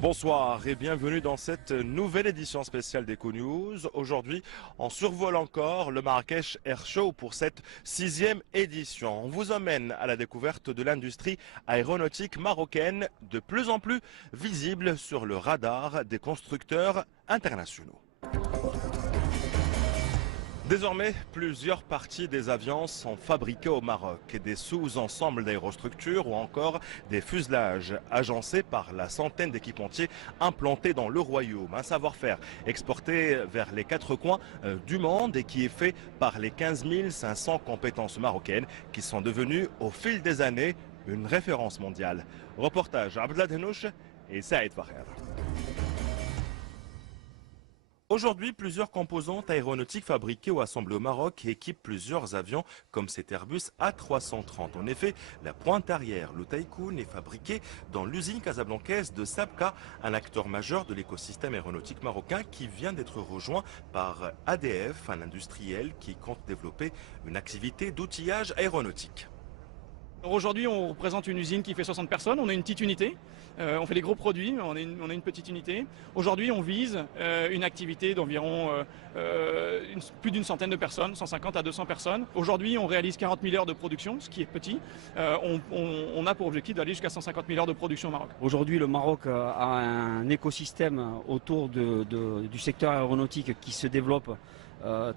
Bonsoir et bienvenue dans cette nouvelle édition spéciale d'Eco News. Aujourd'hui, on survole encore le Marrakech Air Show pour cette 6e édition. On vous emmène à la découverte de l'industrie aéronautique marocaine, de plus en plus visible sur le radar des constructeurs internationaux. Désormais, plusieurs parties des avions sont fabriquées au Maroc, des sous-ensembles d'aérostructures ou encore des fuselages agencés par la centaine d'équipementiers implantés dans le royaume. Un savoir-faire exporté vers les quatre coins du monde et qui est fait par les 15 500 compétences marocaines qui sont devenues au fil des années une référence mondiale. Reportage Abdellah Denouch et Saïd Faher. Aujourd'hui, plusieurs composantes aéronautiques fabriquées ou assemblées au Maroc équipent plusieurs avions comme cet Airbus A330. En effet, la pointe arrière, le Tycoon, est fabriquée dans l'usine casablancaise de Sabca, un acteur majeur de l'écosystème aéronautique marocain qui vient d'être rejoint par ADF, un industriel qui compte développer une activité d'outillage aéronautique. Aujourd'hui, on représente une usine qui fait 60 personnes, on a une petite unité, on fait des gros produits, on a une petite unité. Aujourd'hui, on vise une activité d'environ plus d'une centaine de personnes, 150 à 200 personnes. Aujourd'hui, on réalise 40 000 heures de production, ce qui est petit. On a pour objectif d'aller jusqu'à 150 000 heures de production au Maroc. Aujourd'hui, le Maroc a un écosystème autour du secteur aéronautique qui se développe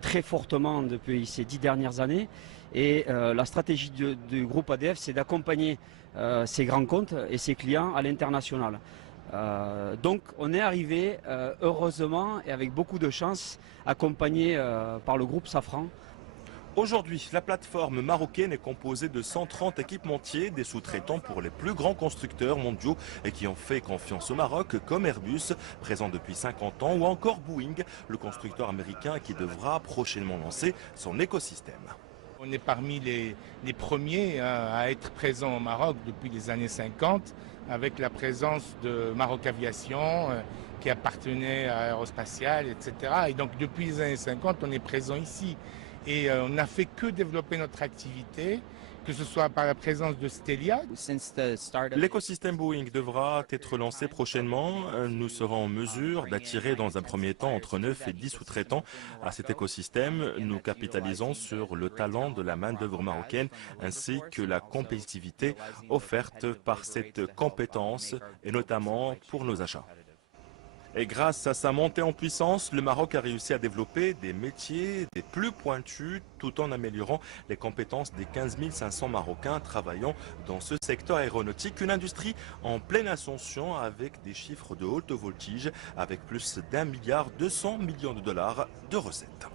très fortement depuis ces 10 dernières années. Et la stratégie du groupe ADF, c'est d'accompagner ses grands comptes et ses clients à l'international. Donc on est arrivé heureusement et avec beaucoup de chance, accompagné par le groupe Safran. Aujourd'hui, la plateforme marocaine est composée de 130 équipementiers, des sous-traitants pour les plus grands constructeurs mondiaux et qui ont fait confiance au Maroc, comme Airbus, présent depuis 50 ans, ou encore Boeing, le constructeur américain qui devra prochainement lancer son écosystème. On est parmi les premiers à être présents au Maroc depuis les années 50, avec la présence de Maroc Aviation qui appartenait à Aérospatiale, etc. Et donc depuis les années 50, on est présent ici. Et on n'a fait que développer notre activité, que ce soit par la présence de Stelia. L'écosystème Boeing devra être lancé prochainement. Nous serons en mesure d'attirer dans un premier temps entre 9 et 10 sous-traitants à cet écosystème. Nous capitalisons sur le talent de la main-d'œuvre marocaine ainsi que la compétitivité offerte par cette compétence et notamment pour nos achats. Et grâce à sa montée en puissance, le Maroc a réussi à développer des métiers des plus pointus tout en améliorant les compétences des 15 500 Marocains travaillant dans ce secteur aéronautique. Une industrie en pleine ascension avec des chiffres de haute voltige avec plus d'1,2 milliard de recettes.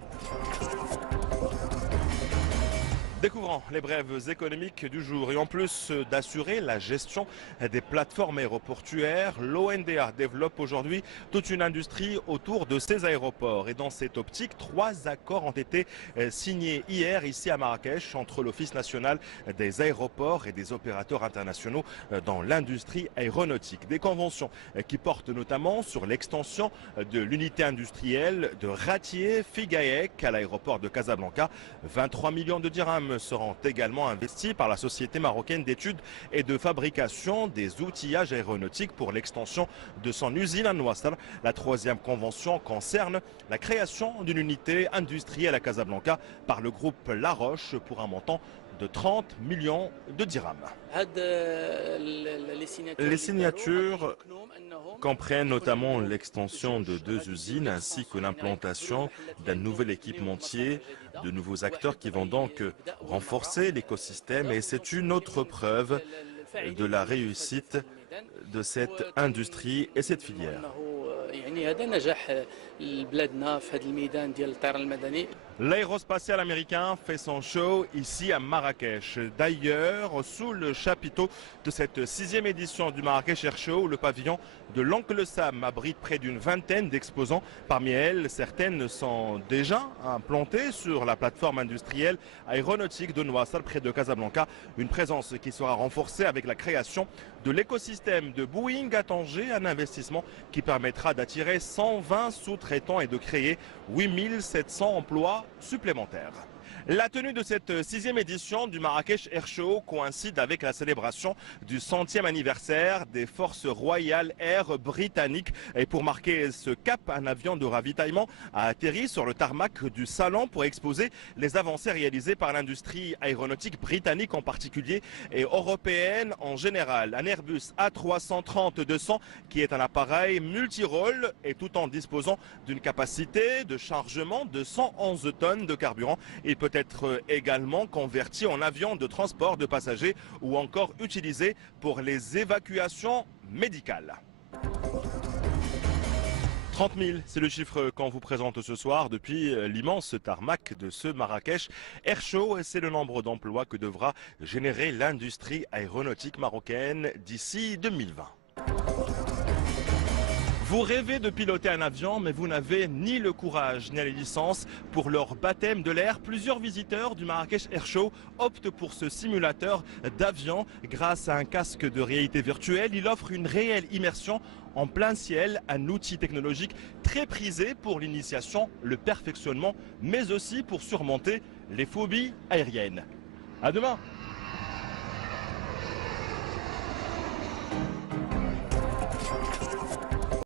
Découvrons les brèves économiques du jour et en plus d'assurer la gestion des plateformes aéroportuaires, l'ONDA développe aujourd'hui toute une industrie autour de ces aéroports. Et dans cette optique, 3 accords ont été signés hier ici à Marrakech entre l'Office national des aéroports et des opérateurs internationaux dans l'industrie aéronautique. Des conventions qui portent notamment sur l'extension de l'unité industrielle de Ratier-Figaïek à l'aéroport de Casablanca. 23 millions de dirhams seront également investis par la société marocaine d'études et de fabrication des outillages aéronautiques pour l'extension de son usine à Nouassar. La 3e convention concerne la création d'une unité industrielle à Casablanca par le groupe La Roche pour un montant de 30 millions de dirhams. Les signatures comprennent notamment l'extension de 2 usines ainsi que l'implantation d'un nouvel équipementier, de nouveaux acteurs qui vont donc renforcer l'écosystème et c'est une autre preuve de la réussite de cette industrie et cette filière. L'aérospatial américain fait son show ici à Marrakech. D'ailleurs, sous le chapiteau de cette 6e édition du Marrakech Air Show, le pavillon de l'Oncle Sam abrite près d'une vingtaine d'exposants. Parmi elles, certaines sont déjà implantées sur la plateforme industrielle aéronautique de Nouassar près de Casablanca. Une présence qui sera renforcée avec la création de l'écosystème de Boeing à Tanger, un investissement qui permettra d'attirer 120 sous-traitants et de créer 8 700 emplois supplémentaires. La tenue de cette 6e édition du Marrakech Air Show coïncide avec la célébration du 100e anniversaire des forces royales air britanniques. Et pour marquer ce cap, un avion de ravitaillement a atterri sur le tarmac du salon pour exposer les avancées réalisées par l'industrie aéronautique britannique en particulier et européenne en général. Un Airbus A330-200 qui est un appareil multirôle et tout en disposant d'une capacité de chargement de 111 tonnes de carburant. Il peut être également converti en avion de transport de passagers ou encore utilisé pour les évacuations médicales. 30 000, c'est le chiffre qu'on vous présente ce soir depuis l'immense tarmac de ce Marrakech Air Show. Et c'est le nombre d'emplois que devra générer l'industrie aéronautique marocaine d'ici 2020. Vous rêvez de piloter un avion, mais vous n'avez ni le courage ni la licence pour leur baptême de l'air. Plusieurs visiteurs du Marrakech Air Show optent pour ce simulateur d'avion. Grâce à un casque de réalité virtuelle, il offre une réelle immersion en plein ciel, un outil technologique très prisé pour l'initiation, le perfectionnement, mais aussi pour surmonter les phobies aériennes. À demain!